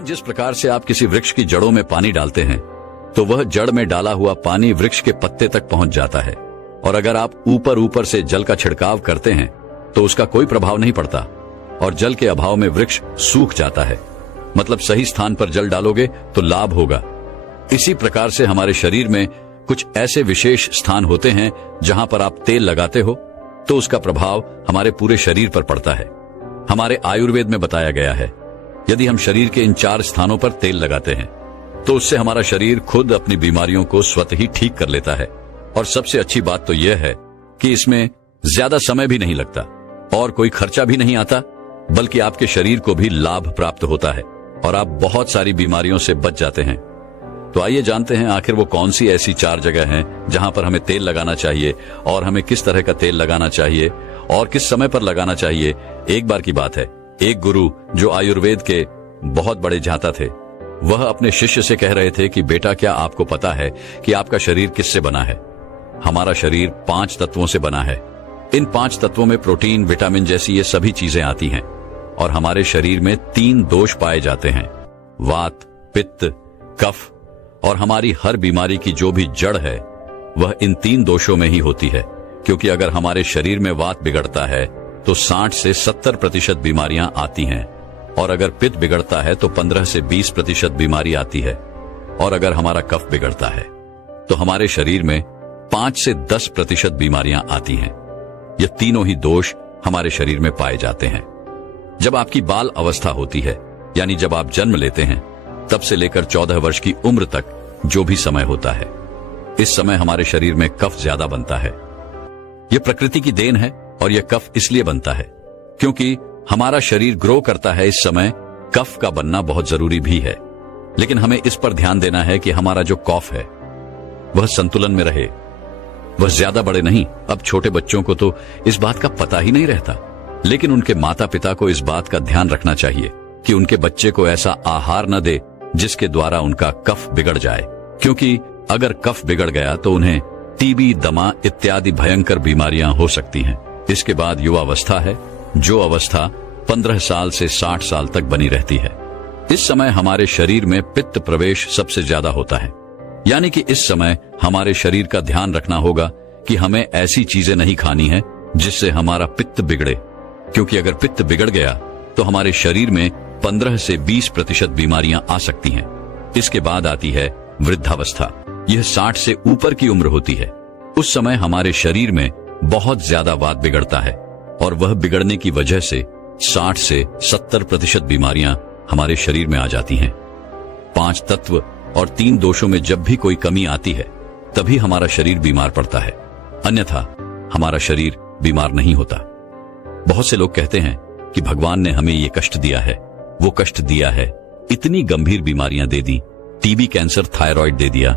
जिस प्रकार से आप किसी वृक्ष की जड़ों में पानी डालते हैं तो वह जड़ में डाला हुआ पानी वृक्ष के पत्ते तक पहुंच जाता है, और अगर आप ऊपर ऊपर से जल का छिड़काव करते हैं तो उसका कोई प्रभाव नहीं पड़ता और जल के अभाव में वृक्ष सूख जाता है। मतलब सही स्थान पर जल डालोगे तो लाभ होगा। इसी प्रकार से हमारे शरीर में कुछ ऐसे विशेष स्थान होते हैं जहां पर आप तेल लगाते हो तो उसका प्रभाव हमारे पूरे शरीर पर पड़ता है। हमारे आयुर्वेद में बताया गया है, यदि हम शरीर के इन 4 स्थानों पर तेल लगाते हैं तो उससे हमारा शरीर खुद अपनी बीमारियों को स्वतः ही ठीक कर लेता है। और सबसे अच्छी बात तो यह है कि इसमें ज्यादा समय भी नहीं लगता और कोई खर्चा भी नहीं आता, बल्कि आपके शरीर को भी लाभ प्राप्त होता है और आप बहुत सारी बीमारियों से बच जाते हैं। तो आइए जानते हैं आखिर वो कौन सी ऐसी 4 जगह हैं जहां पर हमें तेल लगाना चाहिए और हमें किस तरह का तेल लगाना चाहिए और किस समय पर लगाना चाहिए। एक बार की बात है, एक गुरु जो आयुर्वेद के बहुत बड़े जानता थे, वह अपने शिष्य से कह रहे थे कि बेटा, क्या आपको पता है कि आपका शरीर किससे बना है? हमारा शरीर 5 तत्वों से बना है। इन 5 तत्वों में प्रोटीन, विटामिन जैसी ये सभी चीजें आती हैं और हमारे शरीर में 3 दोष पाए जाते हैं, वात, पित्त, कफ। और हमारी हर बीमारी की जो भी जड़ है वह इन 3 दोषों में ही होती है, क्योंकि अगर हमारे शरीर में वात बिगड़ता है तो 60 से 70% बीमारियां आती हैं, और अगर पित्त बिगड़ता है तो 15 से 20% बीमारी आती है, और अगर हमारा कफ बिगड़ता है तो हमारे शरीर में 5 से 10% बीमारियां आती हैं। ये तीनों ही दोष हमारे शरीर में पाए जाते हैं। जब आपकी बाल अवस्था होती है, यानी जब आप जन्म लेते हैं, तब से लेकर 14 वर्ष की उम्र तक जो भी समय होता है, इस समय हमारे शरीर में कफ ज्यादा बनता है। यह प्रकृति की देन है और यह कफ इसलिए बनता है क्योंकि हमारा शरीर ग्रो करता है। इस समय कफ का बनना बहुत जरूरी भी है, लेकिन हमें इस पर ध्यान देना है कि हमारा जो कफ है वह संतुलन में रहे, वह ज्यादा बड़े नहीं। अब छोटे बच्चों को तो इस बात का पता ही नहीं रहता, लेकिन उनके माता पिता को इस बात का ध्यान रखना चाहिए कि उनके बच्चे को ऐसा आहार न दे जिसके द्वारा उनका कफ बिगड़ जाए, क्योंकि अगर कफ बिगड़ गया तो उन्हें टीबी, दमा इत्यादि भयंकर बीमारियां हो सकती हैं। इसके बाद युवावस्था है, जो अवस्था 15 साल से 60 साल तक बनी रहती है। इस समय हमारे शरीर में पित्त प्रवेश सबसे ज्यादा होता है, यानी कि इस समय हमारे शरीर का ध्यान रखना होगा कि हमें ऐसी चीजें नहीं खानी है जिससे हमारा पित्त बिगड़े, क्योंकि अगर पित्त बिगड़ गया तो हमारे शरीर में 15 से 20% बीमारियां आ सकती हैं। इसके बाद आती है वृद्धावस्था। यह 60 से ऊपर की उम्र होती है। उस समय हमारे शरीर में बहुत ज्यादा वात बिगड़ता है और वह बिगड़ने की वजह से 60 से 70% बीमारियां हमारे शरीर में आ जाती हैं। 5 तत्व और 3 दोषों में जब भी कोई कमी आती है तभी हमारा शरीर बीमार पड़ता है, अन्यथा हमारा शरीर बीमार नहीं होता। बहुत से लोग कहते हैं कि भगवान ने हमें ये कष्ट दिया है, वो कष्ट दिया है, इतनी गंभीर बीमारियां दे दी, टीबी, कैंसर, थायराइड दे दिया।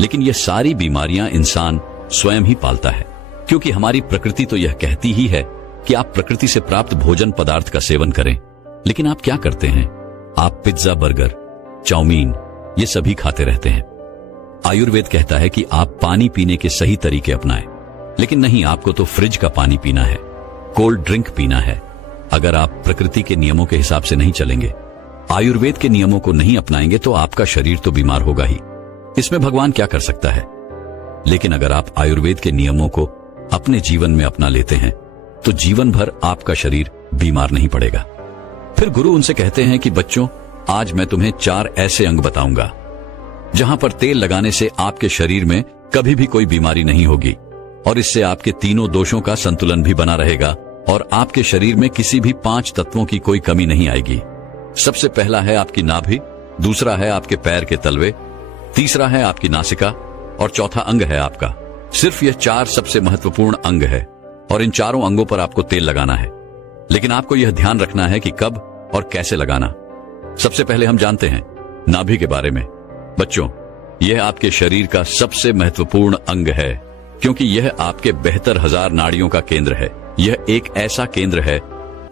लेकिन ये सारी बीमारियां इंसान स्वयं ही पालता है, क्योंकि हमारी प्रकृति तो यह कहती ही है कि आप प्रकृति से प्राप्त भोजन पदार्थ का सेवन करें। लेकिन आप क्या करते हैं? आप पिज्जा, बर्गर, चाउमीन ये सभी खाते रहते हैं। आयुर्वेद कहता है कि आप पानी पीने के सही तरीके अपनाएं, लेकिन नहीं, आपको तो फ्रिज का पानी पीना है, कोल्ड ड्रिंक पीना है। अगर आप प्रकृति के नियमों के हिसाब से नहीं चलेंगे, आयुर्वेद के नियमों को नहीं अपनाएंगे, तो आपका शरीर तो बीमार होगा ही। इसमें भगवान क्या कर सकता है? लेकिन अगर आप आयुर्वेद के नियमों को अपने जीवन में अपना लेते हैं तो जीवन भर आपका शरीर बीमार नहीं पड़ेगा। फिर गुरु उनसे कहते हैं कि बच्चों, आज मैं तुम्हें 4 ऐसे अंग बताऊंगा जहां पर तेल लगाने से आपके शरीर में कभी भी कोई बीमारी नहीं होगी और इससे आपके तीनों दोषों का संतुलन भी बना रहेगा और आपके शरीर में किसी भी 5 तत्वों की कोई कमी नहीं आएगी। सबसे पहला है आपकी नाभि, दूसरा है आपके पैर के तलवे, तीसरा है आपकी नासिका और चौथा अंग है आपका। सिर्फ ये 4 सबसे महत्वपूर्ण अंग है और इन चारों अंगों पर आपको तेल लगाना है। लेकिन आपको यह ध्यान रखना है कि कब और कैसे लगाना। सबसे पहले हम जानते हैं नाभि के बारे में। बच्चों, यह आपके शरीर का सबसे महत्वपूर्ण अंग है, क्योंकि यह आपके 72,000 नाड़ियों का केंद्र है। यह एक ऐसा केंद्र है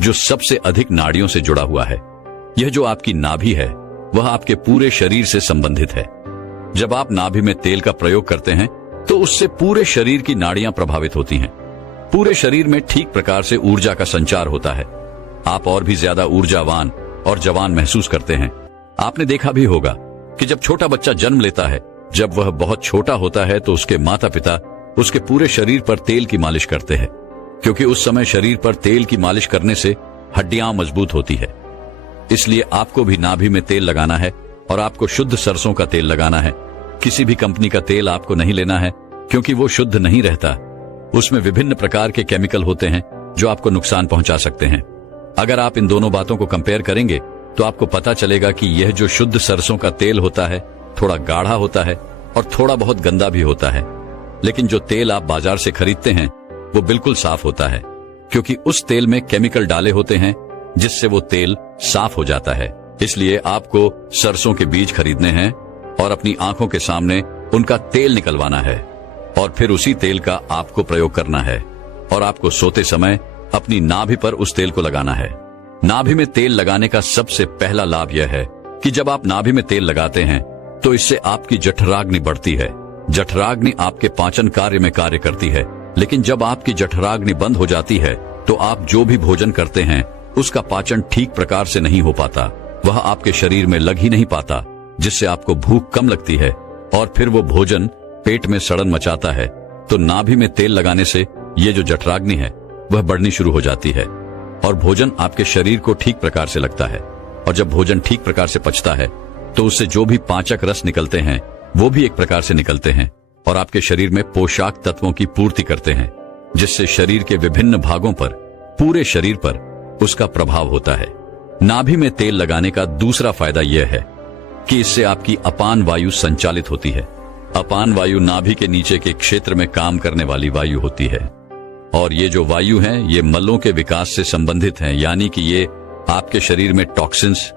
जो सबसे अधिक नाड़ियों से जुड़ा हुआ है। यह जो आपकी नाभि है वह आपके पूरे शरीर से संबंधित है। जब आप नाभि में तेल का प्रयोग करते हैं तो उससे पूरे शरीर की नाड़ियां प्रभावित होती हैं। पूरे शरीर में ठीक प्रकार से ऊर्जा का संचार होता है। आप और भी ज्यादा ऊर्जावान और जवान महसूस करते हैं। आपने देखा भी होगा कि जब छोटा बच्चा जन्म लेता है, जब वह बहुत छोटा होता है तो उसके माता पिता उसके पूरे शरीर पर तेल की मालिश करते हैं, क्योंकि उस समय शरीर पर तेल की मालिश करने से हड्डियां मजबूत होती है। इसलिए आपको भी नाभि में तेल लगाना है और आपको शुद्ध सरसों का तेल लगाना है। किसी भी कंपनी का तेल आपको नहीं लेना है, क्योंकि वो शुद्ध नहीं रहता। उसमें विभिन्न प्रकार के केमिकल होते हैं जो आपको नुकसान पहुंचा सकते हैं। अगर आप इन दोनों बातों को कंपेयर करेंगे तो आपको पता चलेगा कि यह जो शुद्ध सरसों का तेल होता है थोड़ा गाढ़ा होता है और थोड़ा बहुत गंदा भी होता है, लेकिन जो तेल आप बाजार से खरीदते हैं वो बिल्कुल साफ होता है, क्योंकि उस तेल में केमिकल डाले होते हैं जिससे वो तेल साफ हो जाता है। इसलिए आपको सरसों के बीज खरीदने हैं और अपनी आंखों के सामने उनका तेल निकलवाना है और फिर उसी तेल का आपको प्रयोग करना है और आपको सोते समय अपनी नाभि पर उस तेल को लगाना है। नाभि में तेल लगाने का सबसे पहला लाभ यह है कि जब आप नाभि में तेल लगाते हैं तो इससे आपकी जठराग्नि बढ़ती है। जठराग्नि आपके पाचन कार्य में कार्य करती है, लेकिन जब आपकी जठराग्नि बंद हो जाती है तो आप जो भी भोजन करते हैं उसका पाचन ठीक प्रकार से नहीं हो पाता, वह आपके शरीर में लग ही नहीं पाता, जिससे आपको भूख कम लगती है और फिर वो भोजन पेट में सड़न मचाता है। तो नाभि में तेल लगाने से ये जो जठराग्नि है वह बढ़नी शुरू हो जाती है और भोजन आपके शरीर को ठीक प्रकार से लगता है। और जब भोजन ठीक प्रकार से पचता है तो उससे जो भी पाचक रस निकलते हैं वो भी एक प्रकार से निकलते हैं और आपके शरीर में पोषक तत्वों की पूर्ति करते हैं, जिससे शरीर के विभिन्न भागों पर, पूरे शरीर पर उसका प्रभाव होता है। नाभि में तेल लगाने का दूसरा फायदा यह है कि इससे आपकी अपान वायु संचालित होती है। अपान वायु नाभि के नीचे के क्षेत्र में काम करने वाली वायु होती है और ये जो वायु हैं ये मलों के विकास से संबंधित हैं, यानी कि ये आपके शरीर में टॉक्सिन्स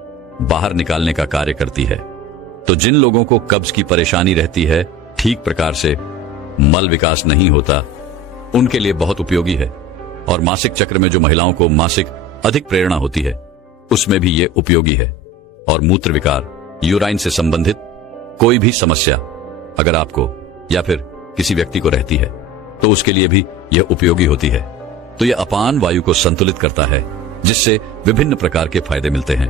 बाहर निकालने का कार्य करती है। तो जिन लोगों को कब्ज की परेशानी रहती है, ठीक प्रकार से मल विकास नहीं होता, उनके लिए बहुत उपयोगी है। और मासिक चक्र में जो महिलाओं को मासिक अधिक प्रेरणा होती है उसमें भी ये उपयोगी है। और मूत्र विकार, यूराइन से संबंधित कोई भी समस्या अगर आपको या फिर किसी व्यक्ति को रहती है तो उसके लिए भी यह उपयोगी होती है। तो यह अपान वायु को संतुलित करता है, जिससे विभिन्न प्रकार के फायदे मिलते हैं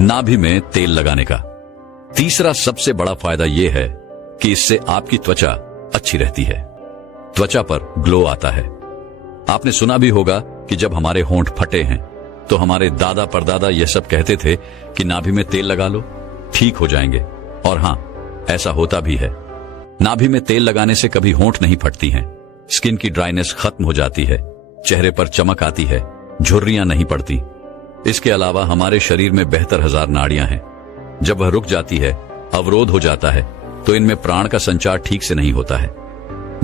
नाभि में तेल लगाने का। तीसरा सबसे बड़ा फायदा यह है कि इससे आपकी त्वचा अच्छी रहती है, त्वचा पर ग्लो आता है। आपने सुना भी होगा कि जब हमारे होंठ फटे हैं तो हमारे दादा परदादा ये सब कहते थे कि नाभि में तेल लगा लो, ठीक हो जाएंगे। और हां, ऐसा होता भी है। नाभि में तेल लगाने से कभी होंठ नहीं फटती हैं, स्किन की ड्राइनेस खत्म हो जाती है, चेहरे पर चमक आती है, झुर्रियां नहीं पड़ती। इसके अलावा हमारे शरीर में 72,000 नाड़ियां हैं। जब वह रुक जाती है, अवरोध हो जाता है, तो इनमें प्राण का संचार ठीक से नहीं होता है।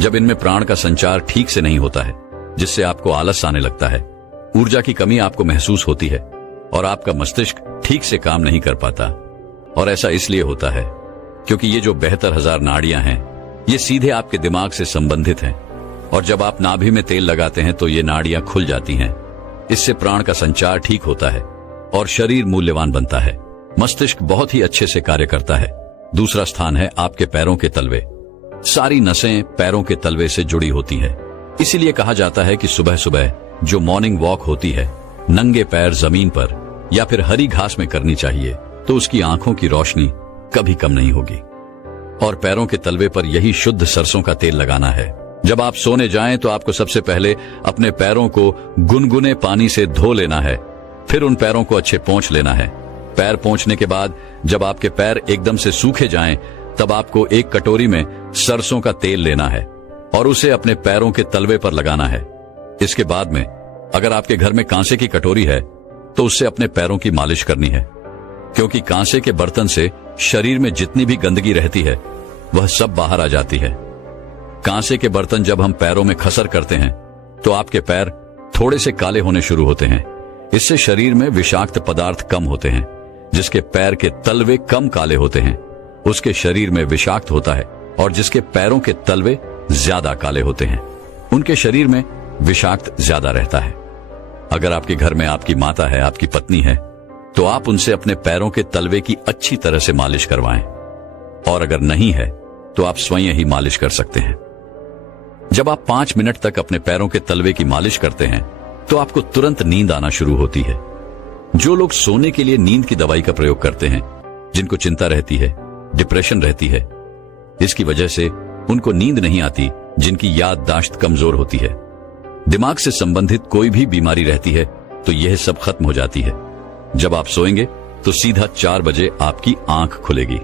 जब इनमें प्राण का संचार ठीक से नहीं होता है, जिससे आपको आलस आने लगता है, ऊर्जा की कमी आपको महसूस होती है और आपका मस्तिष्क ठीक से काम नहीं कर पाता। और ऐसा इसलिए होता है क्योंकि ये जो 72,000 नाड़ियां हैं ये सीधे आपके दिमाग से संबंधित हैं और जब आप नाभि में तेल लगाते हैं तो ये नाड़ियां खुल जाती हैं। इससे प्राण का संचार ठीक होता है और शरीर मूल्यवान बनता है। मस्तिष्क बहुत ही अच्छे से कार्य करता है। दूसरा स्थान है आपके पैरों के तलवे। सारी नसें पैरों के तलवे से जुड़ी होती हैं। इसीलिए कहा जाता है कि सुबह सुबह जो मॉर्निंग वॉक होती है नंगे पैर जमीन पर या फिर हरी घास में करनी चाहिए, तो उसकी आंखों की रोशनी कभी कम नहीं होगी। और पैरों के तलवे पर यही शुद्ध सरसों का तेल लगाना है। जब आप सोने जाएं तो आपको सबसे पहले अपने पैरों को गुनगुने पानी से धो लेना है, फिर उन पैरों को अच्छे पोंछ लेना है। पैर पोंछने के बाद जब आपके पैर एकदम से सूखे जाएं, तब आपको एक कटोरी में सरसों का तेल लेना है और उसे अपने पैरों के तलवे पर लगाना है। इसके बाद में अगर आपके घर में कांसे की कटोरी है तो उससे अपने पैरों की मालिश करनी है, क्योंकि कांसे के बर्तन से शरीर में जितनी भी गंदगी रहती है वह सब बाहर आ जाती है। कांसे के बर्तन जब हम पैरों में खसर करते हैं तो आपके पैर थोड़े से काले होने शुरू होते हैं। इससे शरीर में विषाक्त पदार्थ कम होते हैं। जिसके पैर के तलवे कम काले होते हैं उसके शरीर में विषाक्त होता है, और जिसके पैरों के तलवे ज्यादा काले होते हैं उनके शरीर में विषाक्त ज्यादा रहता है। अगर आपके घर में आपकी माता है, आपकी पत्नी है, तो आप उनसे अपने पैरों के तलवे की अच्छी तरह से मालिश करवाएं, और अगर नहीं है तो आप स्वयं ही मालिश कर सकते हैं। जब आप 5 मिनट तक अपने पैरों के तलवे की मालिश करते हैं तो आपको तुरंत नींद आना शुरू होती है। जो लोग सोने के लिए नींद की दवाई का प्रयोग करते हैं जिनको चिंता रहती है, डिप्रेशन रहती है। इसकी वजह से उनको नींद नहीं आती, जिनकी याददाश्त कमजोर होती है। दिमाग से संबंधित कोई भी बीमारी रहती है तो यह सब खत्म हो जाती है। जब आप सोएंगे तो सीधा 4 बजे आपकी आंख खुलेगी,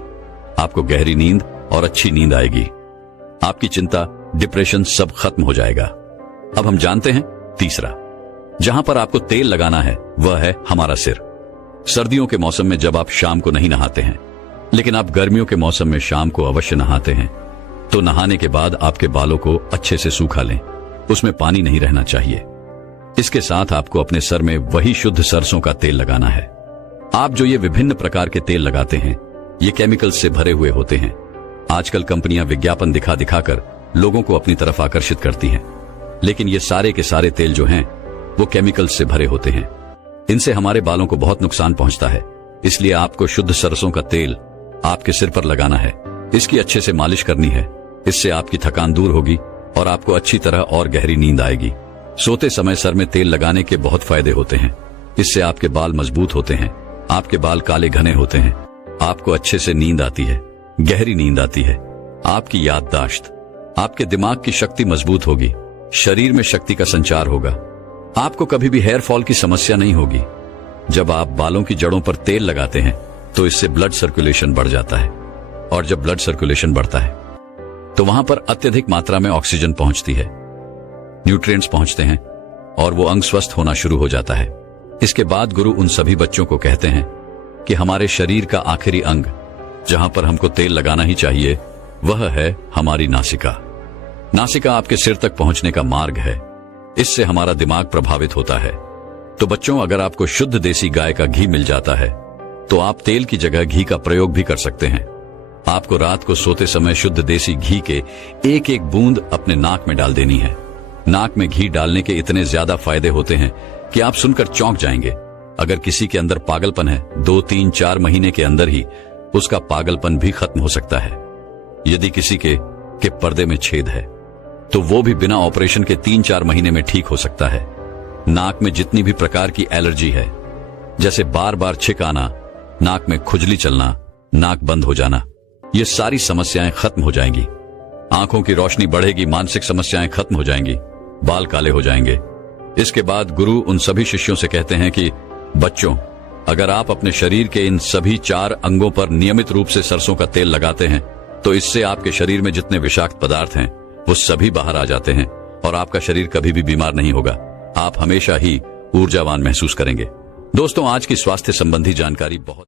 आपको गहरी नींद और अच्छी नींद आएगी। आपकी चिंता, डिप्रेशन सब खत्म हो जाएगा। अब हम जानते हैं तीसरा, जहां पर आपको तेल लगाना है वह है हमारा सिर। सर्दियों के मौसम में जब आप शाम को नहीं नहाते हैं, लेकिन आप गर्मियों के मौसम में शाम को अवश्य नहाते हैं, तो नहाने के बाद आपके बालों को अच्छे से सूखा लें, उसमें पानी नहीं रहना चाहिए। इसके साथ आपको अपने सर में वही शुद्ध सरसों का तेल लगाना है। आप जो ये विभिन्न प्रकार के तेल लगाते हैं, ये केमिकल्स से भरे हुए होते हैं। आजकल कंपनियां विज्ञापन दिखा दिखाकर लोगों को अपनी तरफ आकर्षित करती हैं, लेकिन ये सारे के सारे तेल जो हैं वो केमिकल्स से भरे होते हैं। इनसे हमारे बालों को बहुत नुकसान पहुंचता है। इसलिए आपको शुद्ध सरसों का तेल आपके सिर पर लगाना है। इसकी अच्छे से मालिश करनी है। इससे आपकी थकान दूर होगी और आपको अच्छी तरह और गहरी नींद आएगी। सोते समय सर में तेल लगाने के बहुत फायदे होते हैं। इससे आपके बाल मजबूत होते हैं, आपके बाल काले घने होते हैं, आपको अच्छे से नींद आती है, गहरी नींद आती है। आपकी याददाश्त, आपके दिमाग की शक्ति मजबूत होगी, शरीर में शक्ति का संचार होगा। आपको कभी भी हेयर फॉल की समस्या नहीं होगी। जब आप बालों की जड़ों पर तेल लगाते हैं तो इससे ब्लड सर्कुलेशन बढ़ जाता है, और जब ब्लड सर्कुलेशन बढ़ता है तो वहां पर अत्यधिक मात्रा में ऑक्सीजन पहुंचती है, न्यूट्रिएंट्स पहुंचते हैं और वो अंग स्वस्थ होना शुरू हो जाता है। इसके बाद गुरु उन सभी बच्चों को कहते हैं कि हमारे शरीर का आखिरी अंग जहां पर हमको तेल लगाना ही चाहिए वह है हमारी नासिका। नासिका आपके सिर तक पहुंचने का मार्ग है। इससे हमारा दिमाग प्रभावित होता है। तो बच्चों, अगर आपको शुद्ध देसी गाय का घी मिल जाता है तो आप तेल की जगह घी का प्रयोग भी कर सकते हैं। आपको रात को सोते समय शुद्ध देसी घी के एक एक बूंद अपने नाक में डाल देनी है। नाक में घी डालने के इतने ज्यादा फायदे होते हैं कि आप सुनकर चौंक जाएंगे। अगर किसी के अंदर पागलपन है, 2, 3, 4 महीने के अंदर ही उसका पागलपन भी खत्म हो सकता है। यदि किसी के पर्दे में छेद है तो वो भी बिना ऑपरेशन के 3-4 महीने में ठीक हो सकता है। नाक में जितनी भी प्रकार की एलर्जी है, जैसे बार बार छिक आना, नाक में खुजली चलना, नाक बंद हो जाना, ये सारी समस्याएं खत्म हो जाएंगी। आंखों की रोशनी बढ़ेगी, मानसिक समस्याएं खत्म हो जाएंगी, बाल काले हो जाएंगे। इसके बाद गुरु उन सभी शिष्यों से कहते हैं कि बच्चों, अगर आप अपने शरीर के इन सभी 4 अंगों पर नियमित रूप से सरसों का तेल लगाते हैं तो इससे आपके शरीर में जितने विषाक्त पदार्थ हैं वो सभी बाहर आ जाते हैं और आपका शरीर कभी भी बीमार नहीं होगा। आप हमेशा ही ऊर्जावान महसूस करेंगे। दोस्तों, आज की स्वास्थ्य संबंधी जानकारी बहुत